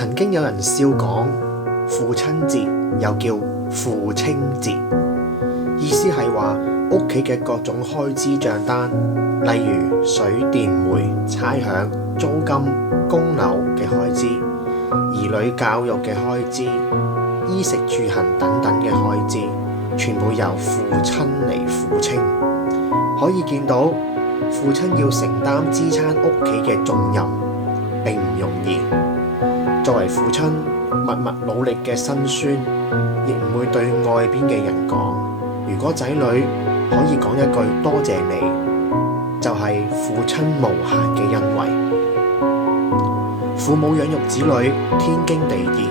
曾經有人笑講，父親節又叫父清節，意思係話屋企嘅各種開支賬單，例如水電煤、差餉、租金、供樓嘅開支、兒女教育嘅開支、衣食住行等等嘅開支，全部由父親嚟付清。可以見到父親要承擔支撐屋企嘅重任並唔容易。作為父親默默努力嘅辛酸，亦唔會對外邊嘅人講。如果仔女可以講一句多謝你，就係父親無限嘅恩惠。父母養育子女天經地義，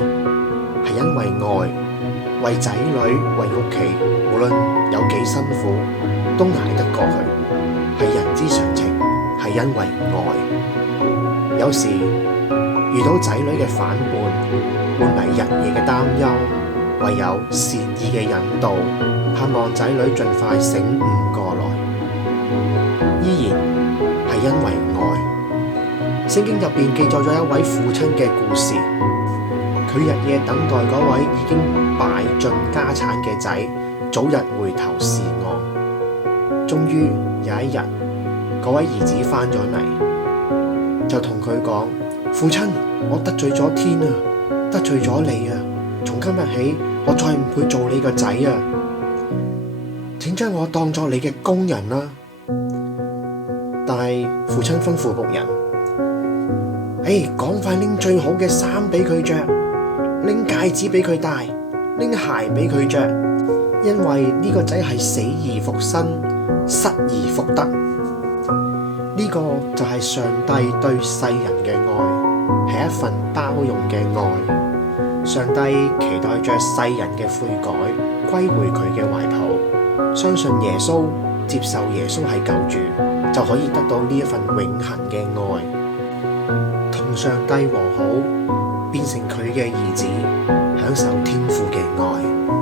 係因為愛，為仔女為屋企，無論有幾辛苦都捱得過去，係人之常情，係因為愛。有時遇到仔女嘅反叛，換嚟日夜嘅擔憂，唯有善意嘅引導，盼望仔女盡快醒悟過來，依然係因為愛。聖經入邊記載咗一位父親嘅故事，佢日夜等待嗰位已經敗盡家產嘅仔早日回頭是岸。終於有一日，嗰位兒子返咗嚟，就同佢講：父親，我得罪咗天啊，得罪咗你啊！從今日起，我再唔配做你個仔啊！請將我當作你嘅工人啦。但係父親吩咐僕人：趕快拎最好嘅衫俾佢着，拎戒指俾佢戴，拎鞋俾佢着，因為呢個仔係死而復生，失而復得。呢個就係上帝對世人嘅愛，係一份包容嘅愛。上帝期待着世人嘅悔改，歸回佢嘅懷抱，相信耶穌，接受耶穌係救主，就可以得到呢一份永恆嘅愛，同上帝和好，變成佢嘅兒子，享受天父嘅愛。